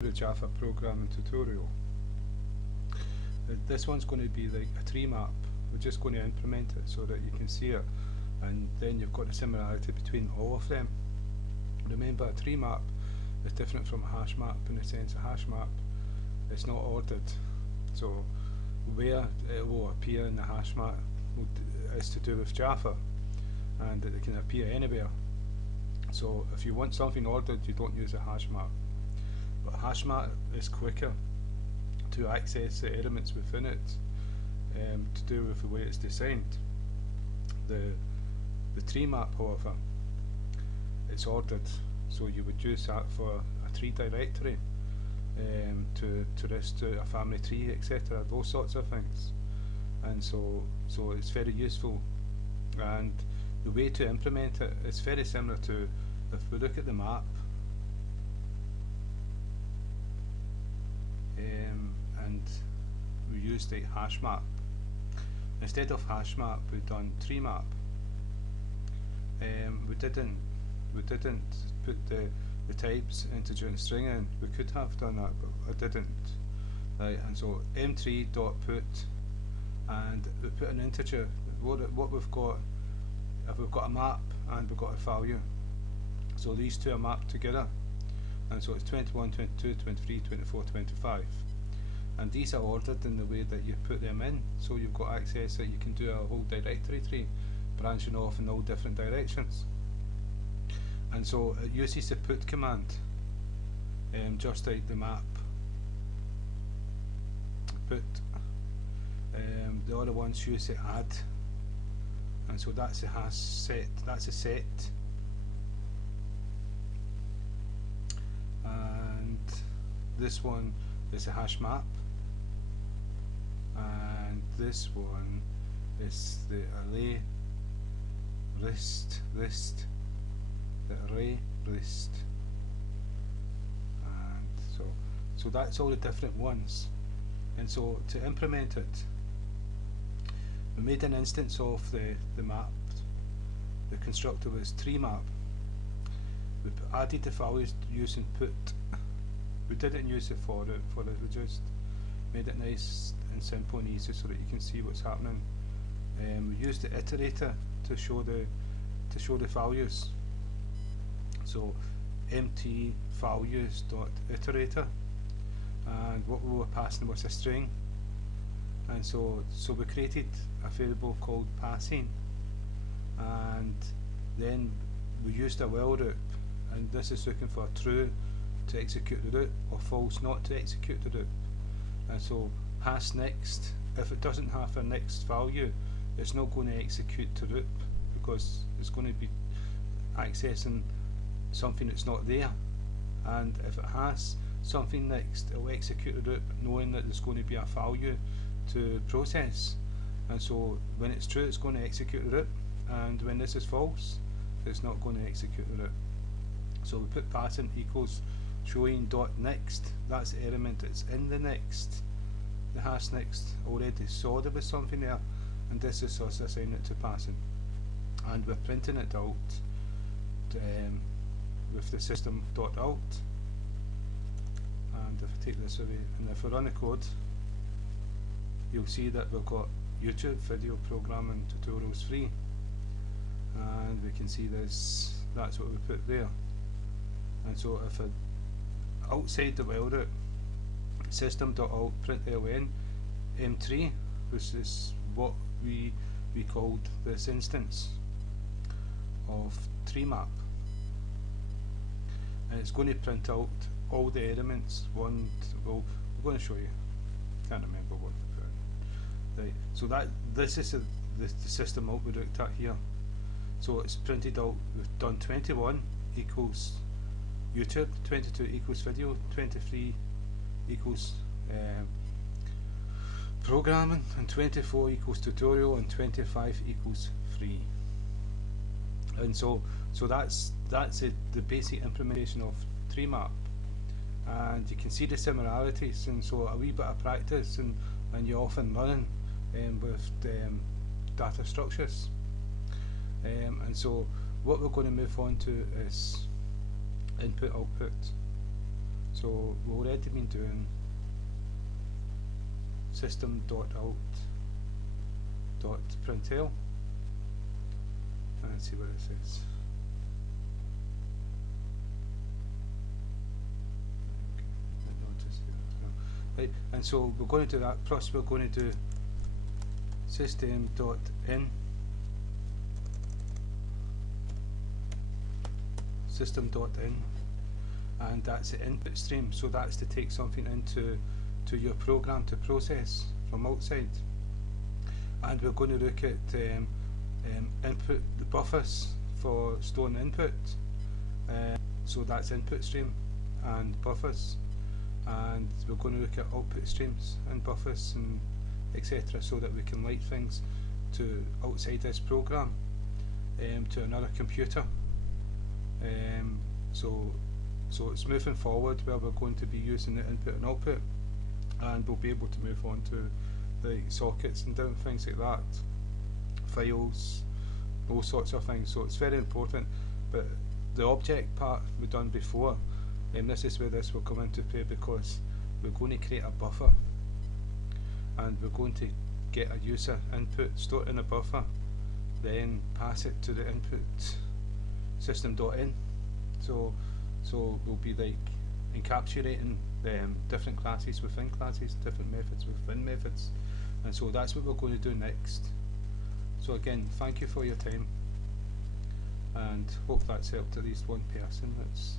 the Java programming tutorial. This one's going to be like a tree map. We're just going to implement it so that you can see it, and then you've got the similarity between all of them. Remember, a tree map is different from a hash map in the sense a hash map is not ordered. So where it will appear in the hash map is to do with Java, and it can appear anywhere. So if you want something ordered, you don't use a hash map. But a hash map is quicker to access the elements within it, to do with the way it's designed. The tree map, however, it's ordered, so you would use that for a tree directory, to list a family tree, etc., those sorts of things. And so it's very useful, and the way to implement it is very similar to, if we look at the map, and we used a hash map. Instead of hash map, we've done tree map. We didn't put the types integer and string in. We could have done that, but I didn't. Right, and so m3.put, and we put an integer. What we've got, if we've got a map and we've got a value, so these two are mapped together, and so it's 21, 22, 23, 24, 25, and these are ordered in the way that you put them in, so you've got access that you can do a whole directory tree branching off in all different directions. And so it uses the put command, just like the map put. The other ones use the add, and so that's a hash set, that's a set, and this one is a hash map, and this one is the array list, the array list, and so that's all the different ones. And so to implement it, we made an instance of the map. The constructor was treeMap. We added the values using put. We didn't use it for it. We just made it nice and simple and easy so that you can see what's happening. We used the iterator to show the values. So empty values dot iterator, and what we were passing was a string. And so we created a variable called passing, and then we used a while loop, and this is looking for true to execute the loop or false not to execute the loop. And so pass next, if it doesn't have a next value, it's not going to execute the loop, because it's going to be accessing something that's not there. And if it has something next, it will execute the loop knowing that there's going to be a value to process. And so when it's true, it's going to execute the loop, and when this is false, it's not going to execute the loop. So we put passing equals showing dot next. That's the element that's in the next. The hash next already saw there was something there, and this is us assigning it to passing, and we're printing it out with the system dot out. And if I take this away, and if we run the code, you'll see that we've got YouTube video programming tutorials free, and we can see this, that's what we put there. And so if I outside the while loop, system.out print ln m3, which is what we called this instance of treeMap, and it's going to print out all the elements. Well, we're going to show you, can't remember what we put in. Right, so this is the system out we looked at here. So it's printed out, we've done 21 equals YouTube, 22 equals video, 23 equals programming, and 24 equals tutorial, and 25 equals free. And so that's the basic implementation of treeMap, and you can see the similarities. And so a wee bit of practice, and you're off and running with data structures. And so what we're going to move on to is input output. So we've already been doing system.out.println, and see what it says. Right, and so we're going to do that, plus we're going to do system.in and that's the input stream, so that's to take something into your program to process from outside. And we're going to look at input, the buffers for storing input, so that's input stream and buffers, and we're going to look at output streams and buffers and etc., so that we can light things to outside this program to another computer. So it's moving forward where we're going to be using the input and output, and we'll be able to move on to the sockets and different things like that, files, those sorts of things. So it's very important. But the object part we've done before, this is where this will come into play, because we're going to create a buffer and we're going to get a user input stored in a buffer, then pass it to the input system.in. So we'll be like encapsulating different classes within classes, different methods within methods, and so that's what we're going to do next. So again, thank you for your time, and hope that's helped at least one person that's